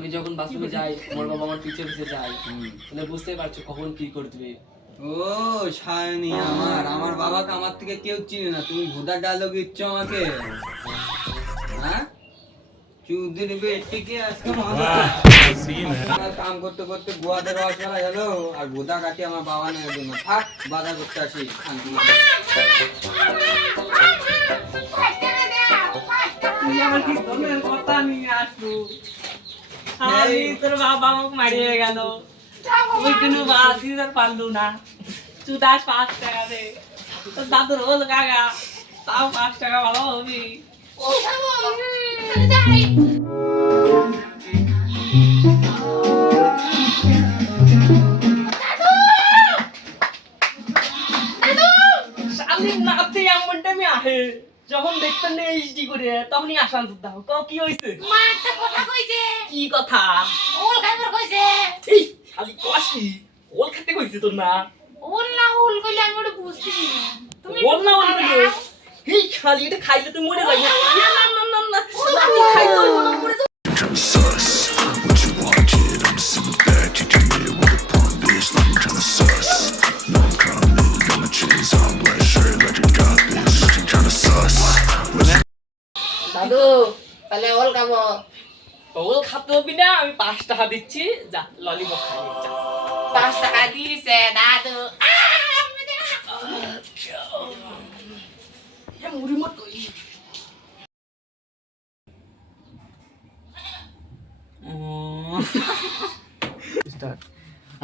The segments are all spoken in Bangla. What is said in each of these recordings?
আমি যখন বাথরুমে যাই আমার বাবা আমার পিছে পিছে যায়, তাহলে বুঝতেই পারছো কখন কি করবে। ও শায়নি, আমার বাবাকে আমার থেকে কেউ চিনে না, তুমি ভোদা ডায়লগ দিচ্ছ আমাকে? হ্যাঁ, চুদির বেটিকে আজকে কাম করতে করতে বুয়াদের রস বেলা গেল, আর ভোদা কাটি আমার বাবা নেওয়ার জন্য থাক বাধা করতে আসি শান্তি মতো। তুই আমার কি ধরনের কথা নিয়ে আসলো? আমি তোর বাবা আমাকে মারিয়ে গেল, ওই কোনো বাসি আর পারলু না। তুই 5 টাকা দে, তোর দাদুর হল কাকা, তাও 5 টাকা ভালো হবি। শালির নাতি এমন টাইমে আহে যখন দেখতেন না এইচডি করে, তখনই আসান দাও। কি হইছে? মা একটা কথা কইছে। কি কথা? ওল খাইবার কইছে। এই শালি কষি ওল খেতে কইছে তোর না? ওল না ওল কইলে আমি ওটা বুঝতেছি না। তুমি ওল না ওল কইলে এই শালি এটা খাইলে তুই মরে যাবি। না না না না না তুই খাইতে হইব না, মরে যাবি। দাদু তাহলে ওল খাবো। ওল খাতে হবি না, আমি 5 টাকা দিচ্ছি, যা ললিপপ খাই যা। 5 টাকা দিছে দাদু। মুড়ি মতো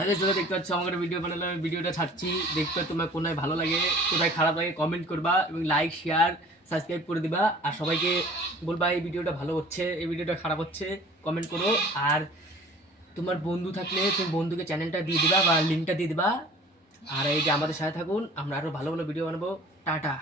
আরে চলো, দেখতে পাচ্ছ আমার ভিডিও বানালে আমি ভিডিওটা ছাড়ছি, দেখতে তোমার কোনায় ভালো লাগে কোনায় খারাপ লাগে কমেন্ট করবা এবং লাইক শেয়ার সাবস্ক্রাইব করে দিবা। আর সবাইকে বলবা এই ভিডিওটা ভালো হচ্ছে, এই ভিডিওটা খারাপ হচ্ছে কমেন্ট করো। আর তোমার বন্ধু থাকলে তুমি বন্ধুকে চ্যানেলটা দিয়ে দিবা বা লিঙ্কটা দিয়ে দিবা। আর এই যে আমাদের সাথে থাকুন, আমরা আরো ভালো ভালো ভিডিও বানাবো। টাটা।